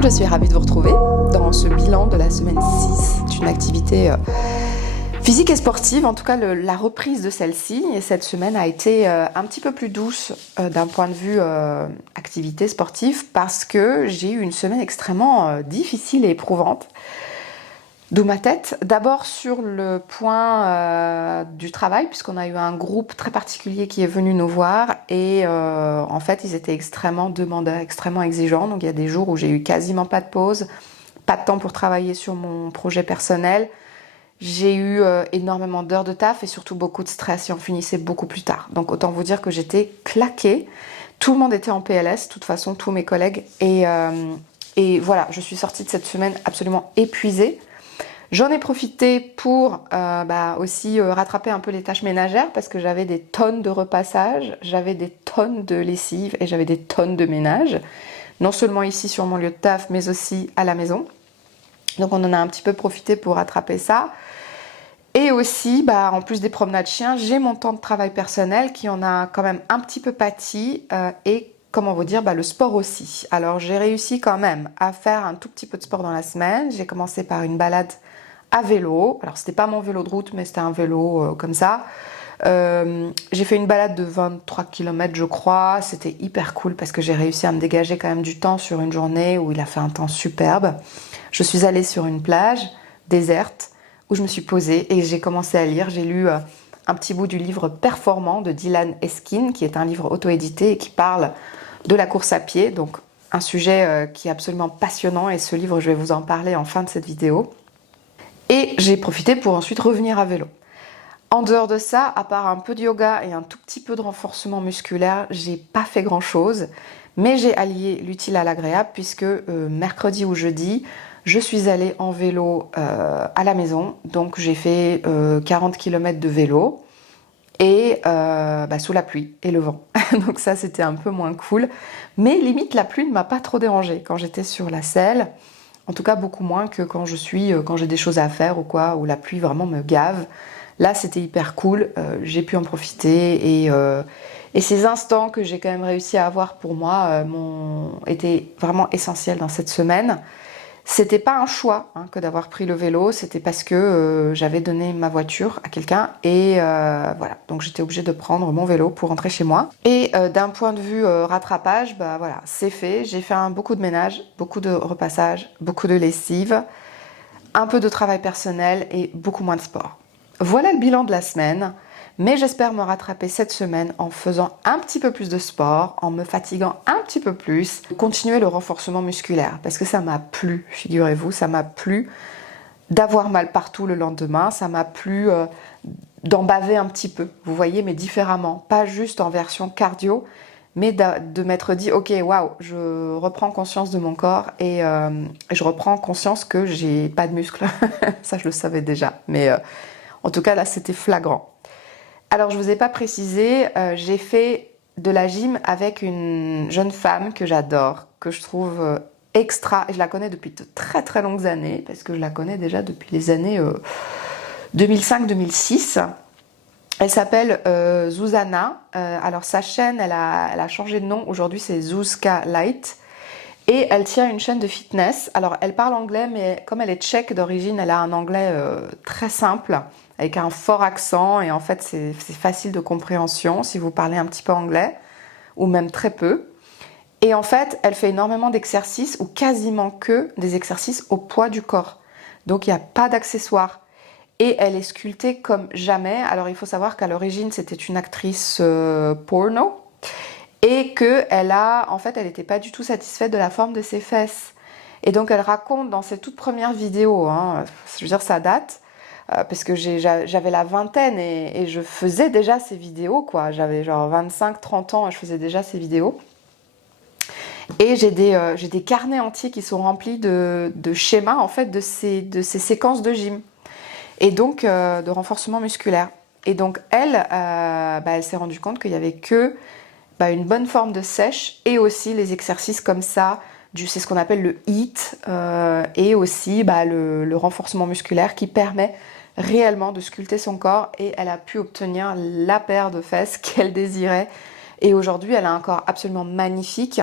monde, je suis ravie de vous retrouver dans ce bilan de la semaine 6 d'une activité physique et sportive, en tout cas la reprise de celle-ci. Et cette semaine a été un petit peu plus douce d'un point de vue activité sportive parce que j'ai eu une semaine extrêmement difficile et éprouvante. D'où ma tête. D'abord sur le point du travail, puisqu'on a eu un groupe très particulier qui est venu nous voir et en fait ils étaient extrêmement demandeurs, extrêmement exigeants. Donc il y a des jours où j'ai eu quasiment pas de pause, pas de temps pour travailler sur mon projet personnel. J'ai eu énormément d'heures de taf et surtout beaucoup de stress et on finissait beaucoup plus tard. Donc autant vous dire que j'étais claquée. Tout le monde était en PLS, de toute façon tous mes collègues. Et voilà, je suis sortie de cette semaine absolument épuisée. J'en ai profité pour aussi rattraper un peu les tâches ménagères parce que j'avais des tonnes de repassage, j'avais des tonnes de lessive et j'avais des tonnes de ménage. Non seulement ici sur mon lieu de taf, mais aussi à la maison. Donc on en a un petit peu profité pour rattraper ça. Et aussi, en plus des promenades chiens, j'ai mon temps de travail personnel qui en a quand même un petit peu pâti et comment vous dire, le sport aussi. Alors j'ai réussi quand même à faire un tout petit peu de sport dans la semaine. J'ai commencé par une balade à vélo. Alors c'était pas mon vélo de route, mais c'était un vélo comme ça. J'ai fait une balade de 23 km je crois. C'était hyper cool parce que j'ai réussi à me dégager quand même du temps sur une journée où il a fait un temps superbe. Je suis allée sur une plage déserte où je me suis posée et j'ai commencé à lire. J'ai lu un petit bout du livre Performant de Dylan Eskin, qui est un livre auto-édité et qui parle de la course à pied. Donc un sujet qui est absolument passionnant et ce livre, je vais vous en parler en fin de cette vidéo. Et j'ai profité pour ensuite revenir à vélo. En dehors de ça, à part un peu de yoga et un tout petit peu de renforcement musculaire, j'ai pas fait grand chose, mais j'ai allié l'utile à l'agréable puisque mercredi ou jeudi, je suis allée en vélo à la maison. Donc j'ai fait 40 km de vélo et sous la pluie et le vent. Donc ça c'était un peu moins cool, mais limite la pluie ne m'a pas trop dérangée quand j'étais sur la selle. En tout cas, beaucoup moins que quand j'ai des choses à faire ou quoi, où la pluie vraiment me gave. Là, c'était hyper cool. J'ai pu en profiter et ces instants que j'ai quand même réussi à avoir pour moi étaient vraiment essentiels dans cette semaine. C'était pas un choix que d'avoir pris le vélo, c'était parce que j'avais donné ma voiture à quelqu'un et voilà. Donc j'étais obligée de prendre mon vélo pour rentrer chez moi. Et d'un point de vue rattrapage, voilà, c'est fait. J'ai fait beaucoup de ménage, beaucoup de repassage, beaucoup de lessive, un peu de travail personnel et beaucoup moins de sport. Voilà le bilan de la semaine. Mais j'espère me rattraper cette semaine en faisant un petit peu plus de sport, en me fatiguant un petit peu plus, continuer le renforcement musculaire. Parce que ça m'a plu, figurez-vous, ça m'a plu d'avoir mal partout le lendemain, ça m'a plu d'en baver un petit peu, vous voyez, mais différemment. Pas juste en version cardio, mais de m'être dit, ok, waouh, je reprends conscience de mon corps et je reprends conscience que j'ai pas de muscles. Ça, je le savais déjà, mais en tout cas, là, c'était flagrant. Alors, je ne vous ai pas précisé, j'ai fait de la gym avec une jeune femme que j'adore, que je trouve extra, et je la connais depuis de très très longues années, parce que je la connais déjà depuis les années 2005-2006. Elle s'appelle Zuzana. Alors, sa chaîne, elle a changé de nom, aujourd'hui c'est Zuzka Light. Et elle tient une chaîne de fitness. Alors, elle parle anglais, mais comme elle est tchèque d'origine, elle a un anglais très simple, avec un fort accent. Et en fait, c'est facile de compréhension si vous parlez un petit peu anglais, ou même très peu. Et en fait, elle fait énormément d'exercices, ou quasiment que des exercices au poids du corps. Donc, il n'y a pas d'accessoires. Et elle est sculptée comme jamais. Alors, il faut savoir qu'à l'origine, c'était une actrice porno. Et qu'elle n'était pas du tout satisfaite de la forme de ses fesses. Et donc elle raconte dans ses toutes premières vidéos, je veux dire ça date, parce que j'avais la vingtaine et je faisais déjà ces vidéos, quoi. J'avais genre 25-30 ans et je faisais déjà ces vidéos. Et j'ai des carnets entiers qui sont remplis de schémas en fait de ces séquences de gym. Et donc de renforcement musculaire. Et donc elle s'est rendue compte qu'il n'y avait que une bonne forme de sèche et aussi les exercices comme ça, c'est ce qu'on appelle le HIIT et aussi le renforcement musculaire qui permet réellement de sculpter son corps et elle a pu obtenir la paire de fesses qu'elle désirait et aujourd'hui elle a un corps absolument magnifique.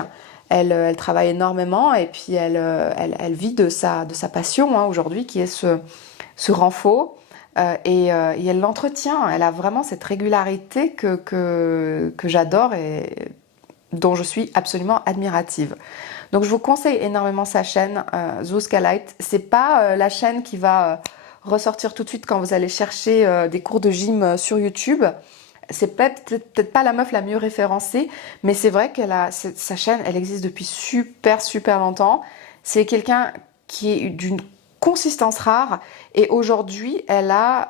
Elle travaille énormément et puis elle vit de sa passion hein, aujourd'hui, qui est ce renfort. Et elle l'entretient. Elle a vraiment cette régularité que j'adore et dont je suis absolument admirative. Donc je vous conseille énormément sa chaîne, Zooskalite. C'est pas la chaîne qui va ressortir tout de suite quand vous allez chercher des cours de gym sur YouTube. C'est peut-être pas la meuf la mieux référencée, mais c'est vrai qu'elle a sa chaîne, elle existe depuis super longtemps. C'est quelqu'un qui est d'une consistance rare et aujourd'hui elle a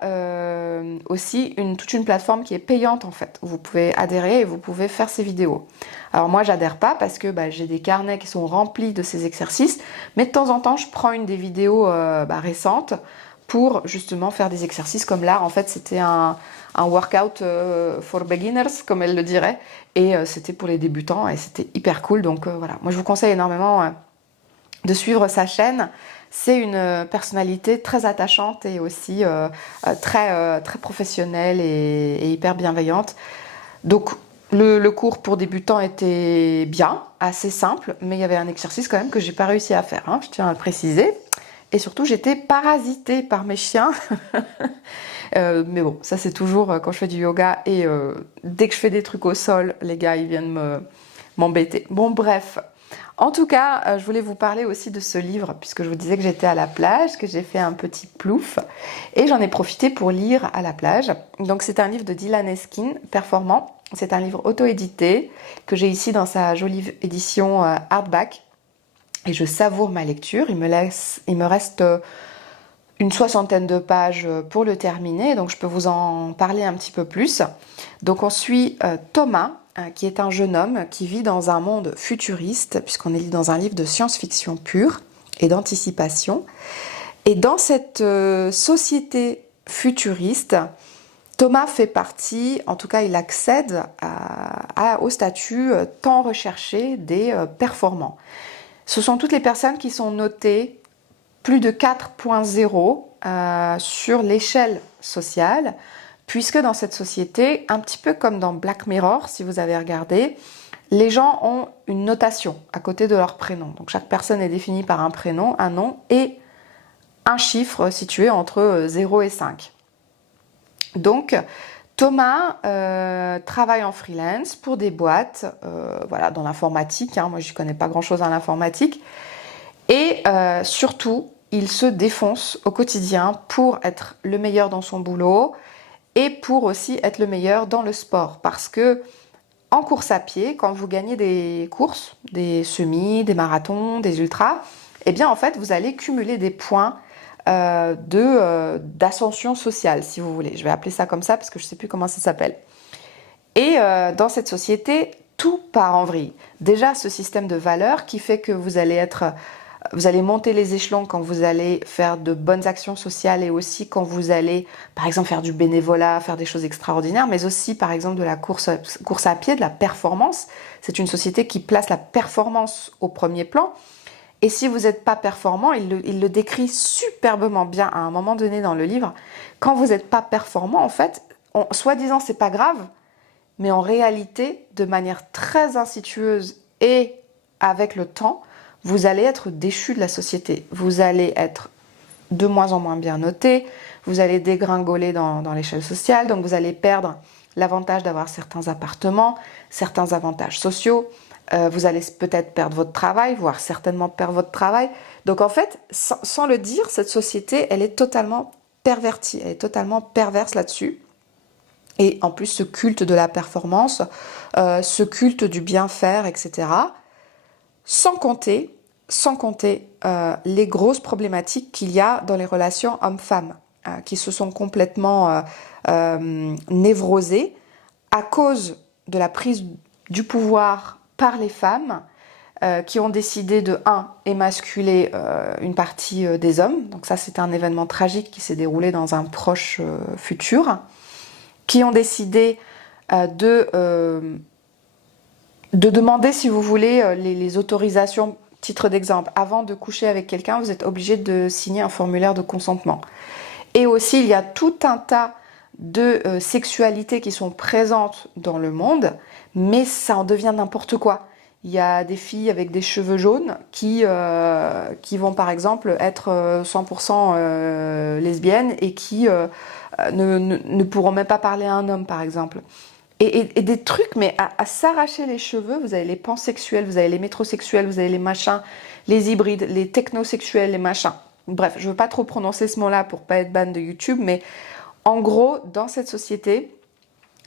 aussi toute une plateforme qui est payante en fait. Vous pouvez adhérer et vous pouvez faire ses vidéos. Alors moi j'adhère pas parce que j'ai des carnets qui sont remplis de ces exercices, mais de temps en temps je prends une des vidéos récentes pour justement faire des exercices comme là. En fait c'était un workout for beginners comme elle le dirait, et c'était pour les débutants et c'était hyper cool. Donc voilà, moi je vous conseille énormément de suivre sa chaîne. C'est une personnalité très attachante et aussi très professionnelle et hyper bienveillante. Donc le cours pour débutants était bien, assez simple, mais il y avait un exercice quand même que j'ai pas réussi à faire, hein, je tiens à le préciser. Et surtout, j'étais parasitée par mes chiens. Mais bon, ça c'est toujours quand je fais du yoga et dès que je fais des trucs au sol, les gars, ils viennent m'embêter. Bon, bref. En tout cas, je voulais vous parler aussi de ce livre, puisque je vous disais que j'étais à la plage, que j'ai fait un petit plouf, et j'en ai profité pour lire à la plage. Donc c'est un livre de Dylan Eskin, Performant. C'est un livre auto-édité, que j'ai ici dans sa jolie édition hardback. Et je savoure ma lecture. Il me reste une 60aine de pages pour le terminer, donc je peux vous en parler un petit peu plus. Donc on suit Thomas, qui est un jeune homme qui vit dans un monde futuriste, puisqu'on est dans un livre de science-fiction pure et d'anticipation. Et dans cette société futuriste, Thomas fait partie, en tout cas il accède au statut tant recherché des performants. Ce sont toutes les personnes qui sont notées plus de 4.0 sur l'échelle sociale, puisque dans cette société, un petit peu comme dans Black Mirror, si vous avez regardé, les gens ont une notation à côté de leur prénom. Donc chaque personne est définie par un prénom, un nom et un chiffre situé entre 0 et 5. Donc Thomas travaille en freelance pour des boîtes, voilà, dans l'informatique. Hein, moi, je ne connais pas grand-chose en informatique. Et surtout, il se défonce au quotidien pour être le meilleur dans son boulot et pour aussi être le meilleur dans le sport. Parce que en course à pied, quand vous gagnez des courses, des semis, des marathons, des ultras, eh bien en fait, vous allez cumuler des points d'ascension sociale, si vous voulez. Je vais appeler ça comme ça parce que je ne sais plus comment ça s'appelle. Et dans cette société, tout part en vrille. Déjà, ce système de valeurs qui fait que vous allez monter les échelons quand vous allez faire de bonnes actions sociales et aussi quand vous allez, par exemple, faire du bénévolat, faire des choses extraordinaires, mais aussi, par exemple, de la course à pied, de la performance. C'est une société qui place la performance au premier plan. Et si vous n'êtes pas performant, il le décrit superbement bien à un moment donné dans le livre. Quand vous n'êtes pas performant, en fait, soi-disant, c'est pas grave, mais en réalité, de manière très insidieuse et avec le temps, vous allez être déchu de la société. Vous allez être de moins en moins bien noté, vous allez dégringoler dans l'échelle sociale, donc vous allez perdre l'avantage d'avoir certains appartements, certains avantages sociaux, vous allez peut-être perdre votre travail, voire certainement perdre votre travail. Donc en fait, sans le dire, cette société, elle est totalement pervertie, elle est totalement perverse là-dessus. Et en plus, ce culte de la performance, ce culte du bien faire, etc. Sans compter les grosses problématiques qu'il y a dans les relations hommes-femmes, qui se sont complètement névrosées à cause de la prise du pouvoir par les femmes qui ont décidé de émasculer une partie des hommes. Donc ça, c'est un événement tragique qui s'est déroulé dans un proche futur, qui ont décidé de demander, si vous voulez, les autorisations. Titre d'exemple, avant de coucher avec quelqu'un, vous êtes obligé de signer un formulaire de consentement. Et aussi, il y a tout un tas de sexualités qui sont présentes dans le monde, mais ça en devient n'importe quoi. il y a des filles avec des cheveux jaunes qui vont par exemple être 100% lesbiennes et qui ne pourront même pas parler à un homme par exemple. Et des trucs, mais à s'arracher les cheveux, vous avez les pansexuels, vous avez les métrosexuels, vous avez les machins, les hybrides, les technosexuels, les machins. Bref, je veux pas trop prononcer ce mot-là pour pas être ban de YouTube, mais en gros, dans cette société,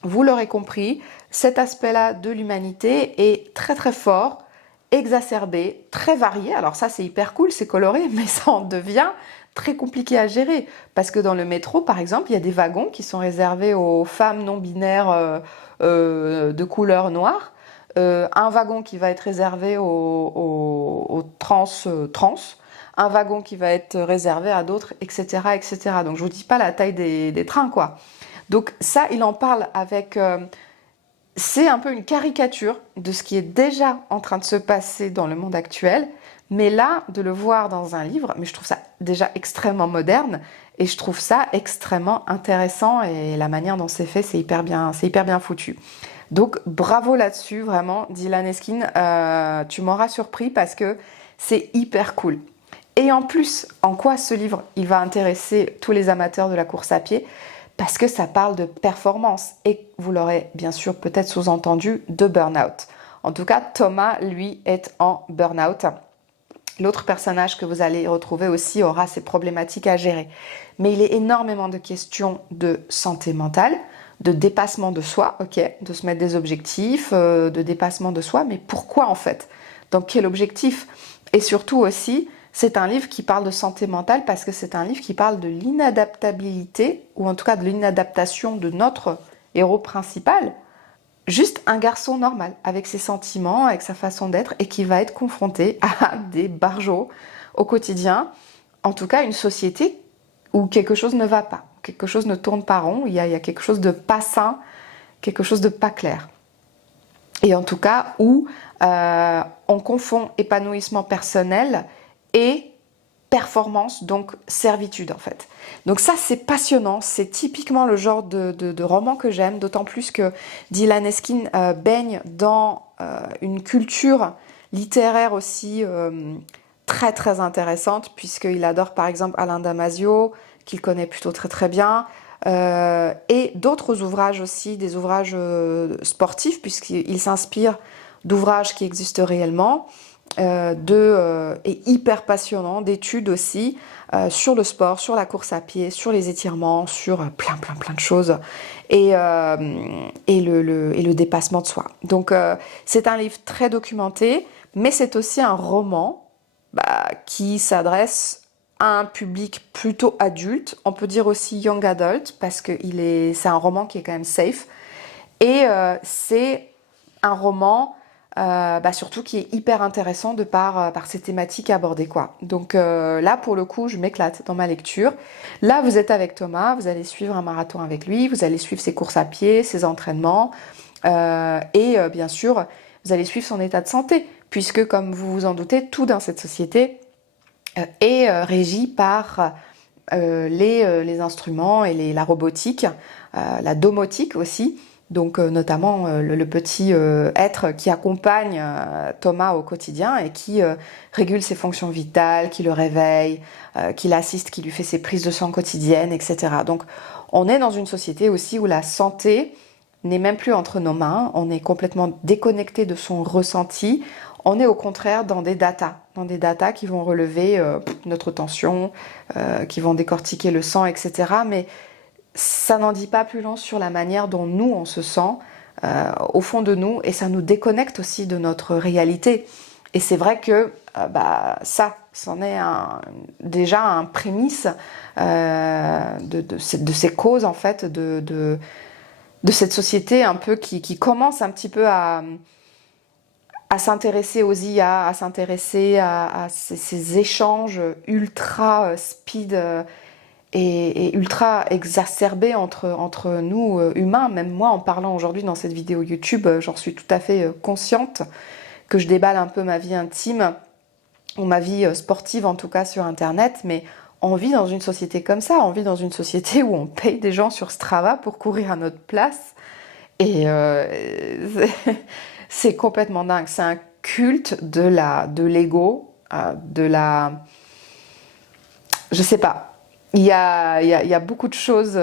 vous l'aurez compris, cet aspect-là de l'humanité est très très fort, exacerbé, très varié. Alors ça, c'est hyper cool, c'est coloré, mais ça en devient très compliqué à gérer. Parce que dans le métro, par exemple, il y a des wagons qui sont réservés aux femmes non binaires de couleur noire. Un wagon qui va être réservé aux trans. Un wagon qui va être réservé à d'autres, etc., etc. Donc je vous dis pas la taille des trains, quoi. Donc ça, il en parle avec... c'est un peu une caricature de ce qui est déjà en train de se passer dans le monde actuel, mais là, de le voir dans un livre, mais je trouve ça déjà extrêmement moderne, et je trouve ça extrêmement intéressant, et la manière dont c'est fait, c'est hyper bien foutu. Donc bravo là-dessus, vraiment, Dylan Eskin, tu m'auras surpris parce que c'est hyper cool. Et en plus, en quoi ce livre, il va intéresser tous les amateurs de la course à pied? Parce que ça parle de performance et vous l'aurez bien sûr peut-être sous-entendu de burn-out. En tout cas, Thomas, lui, est en burn-out. L'autre personnage que vous allez retrouver aussi aura ses problématiques à gérer. Mais il est énormément de questions de santé mentale, de dépassement de soi, ok, de se mettre des objectifs, de dépassement de soi, mais pourquoi en fait? Dans quel objectif? Et surtout aussi, c'est un livre qui parle de santé mentale parce que c'est un livre qui parle de l'inadaptabilité, ou en tout cas de l'inadaptation de notre héros principal, juste un garçon normal, avec ses sentiments, avec sa façon d'être, et qui va être confronté à des barjots au quotidien, en tout cas une société où quelque chose ne va pas, quelque chose ne tourne pas rond, il y a quelque chose de pas sain, quelque chose de pas clair. Et en tout cas où on confond épanouissement personnel et performance, donc servitude en fait. Donc ça c'est passionnant, c'est typiquement le genre de roman que j'aime, d'autant plus que Dylan Eskin baigne dans une culture littéraire aussi très très intéressante, puisqu'il adore par exemple Alain Damasio, qu'il connaît plutôt très très bien, et d'autres ouvrages aussi, des ouvrages sportifs, puisqu'il s'inspire d'ouvrages qui existent réellement, et hyper passionnant, d'études aussi sur le sport, sur la course à pied, sur les étirements, sur plein de choses, et le dépassement de soi. Donc c'est un livre très documenté, mais c'est aussi un roman qui s'adresse à un public plutôt adulte, on peut dire aussi young adult, parce que c'est un roman qui est quand même safe, et c'est un roman surtout qui est hyper intéressant de par ces thématiques abordées, quoi. Donc là pour le coup je m'éclate dans ma lecture. Là vous êtes avec Thomas, vous allez suivre un marathon avec lui, vous allez suivre ses courses à pied, ses entraînements, et bien sûr vous allez suivre son état de santé, puisque comme vous vous en doutez, tout dans cette société est régi par les instruments et la robotique, la domotique aussi. Donc notamment le petit être qui accompagne Thomas au quotidien et qui régule ses fonctions vitales, qui le réveille, qui l'assiste, qui lui fait ses prises de sang quotidiennes, etc. Donc on est dans une société aussi où la santé n'est même plus entre nos mains, on est complètement déconnecté de son ressenti, on est au contraire dans des datas qui vont relever notre tension, qui vont décortiquer le sang, etc. Mais ça n'en dit pas plus long sur la manière dont nous on se sent au fond de nous, et ça nous déconnecte aussi de notre réalité. Et c'est vrai que c'en est déjà un prémisse de ces causes en fait de cette société un peu qui commence un petit peu à s'intéresser aux IA, à s'intéresser à ces échanges ultra speed et ultra exacerbé entre nous humains. Même moi, en parlant aujourd'hui dans cette vidéo YouTube, j'en suis tout à fait consciente, que je déballe un peu ma vie intime, ou ma vie sportive en tout cas sur Internet, mais on vit dans une société comme ça, on vit dans une société où on paye des gens sur Strava pour courir à notre place, et c'est complètement dingue. C'est un culte de l'ego, je sais pas. Il y a beaucoup de choses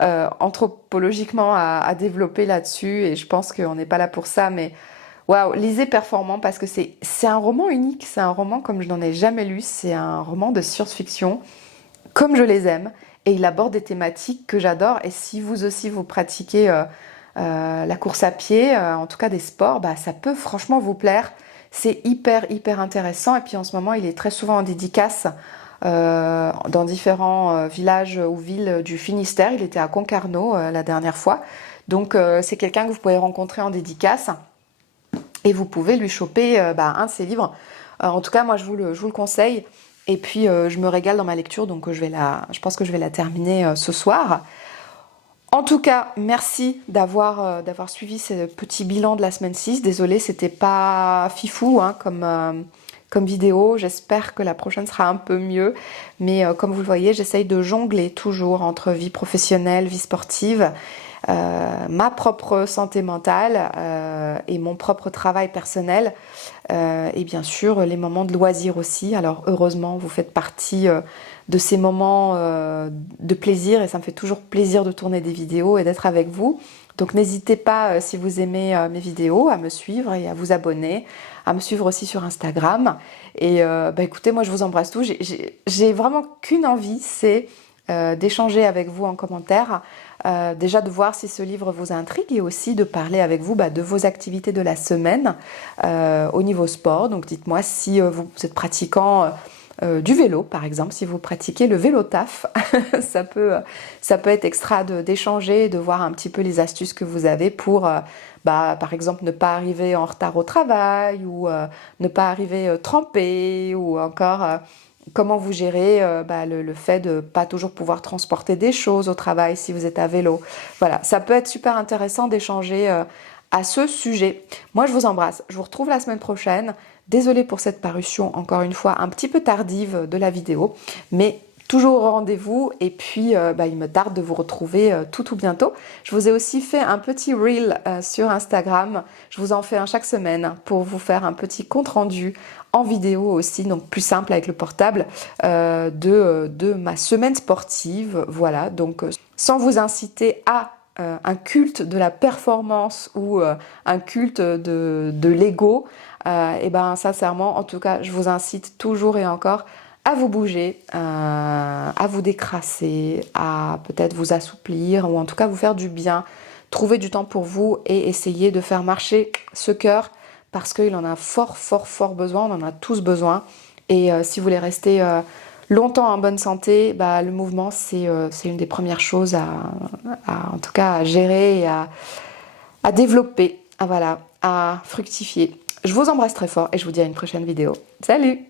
anthropologiquement à développer là-dessus et je pense qu'on n'est pas là pour ça, mais waouh, lisez Performant parce que c'est un roman unique, c'est un roman comme je n'en ai jamais lu, c'est un roman de science-fiction comme je les aime et il aborde des thématiques que j'adore et si vous aussi vous pratiquez la course à pied, en tout cas des sports, bah, ça peut franchement vous plaire. C'est hyper intéressant et puis en ce moment il est très souvent en dédicace dans différents villages ou villes du Finistère. Il était à Concarneau la dernière fois. Donc c'est quelqu'un que vous pouvez rencontrer en dédicace et vous pouvez lui choper un de ses livres. En tout cas, moi je vous le conseille. Et puis je me régale dans ma lecture, donc je pense que je vais la terminer ce soir. En tout cas, merci d'avoir suivi ce petit bilan de la semaine 6. Désolée, c'était pas fifou hein, comme vidéo. J'espère que la prochaine sera un peu mieux. Mais comme vous le voyez, j'essaye de jongler toujours entre vie professionnelle, vie sportive, ma propre santé mentale et mon propre travail personnel. Et bien sûr, les moments de loisir aussi. Alors heureusement, vous faites partie de ces moments de plaisir et ça me fait toujours plaisir de tourner des vidéos et d'être avec vous. Donc n'hésitez pas, si vous aimez mes vidéos, à me suivre et à vous abonner, à me suivre aussi sur Instagram. Et écoutez, moi je vous embrasse tous. J'ai vraiment qu'une envie, c'est d'échanger avec vous en commentaire. Déjà de voir si ce livre vous intrigue et aussi de parler avec vous de vos activités de la semaine au niveau sport. Donc dites-moi si vous êtes pratiquant du vélo par exemple, si vous pratiquez le vélo taf, ça peut être extra d'échanger, de voir un petit peu les astuces que vous avez pour par exemple ne pas arriver en retard au travail ou ne pas arriver trempé ou encore comment vous gérez le fait de pas toujours pouvoir transporter des choses au travail si vous êtes à vélo. Voilà, ça peut être super intéressant d'échanger à ce sujet. Moi, je vous embrasse. Je vous retrouve la semaine prochaine. Désolée pour cette parution, encore une fois, un petit peu tardive de la vidéo, mais toujours au rendez-vous. Et puis, il me tarde de vous retrouver tout bientôt. Je vous ai aussi fait un petit reel sur Instagram. Je vous en fais un chaque semaine pour vous faire un petit compte-rendu en vidéo aussi, donc plus simple avec le portable, de ma semaine sportive. Voilà, donc sans vous inciter à un culte de la performance ou un culte de l'ego, sincèrement, en tout cas, je vous incite toujours et encore à vous bouger, à vous décrasser, à peut-être vous assouplir ou en tout cas vous faire du bien. Trouver du temps pour vous et essayer de faire marcher ce cœur parce qu'il en a fort besoin, on en a tous besoin. Et si vous voulez rester longtemps en bonne santé, le mouvement c'est une des premières choses en tout cas à gérer et à développer, à fructifier. Je vous embrasse très fort et je vous dis à une prochaine vidéo. Salut!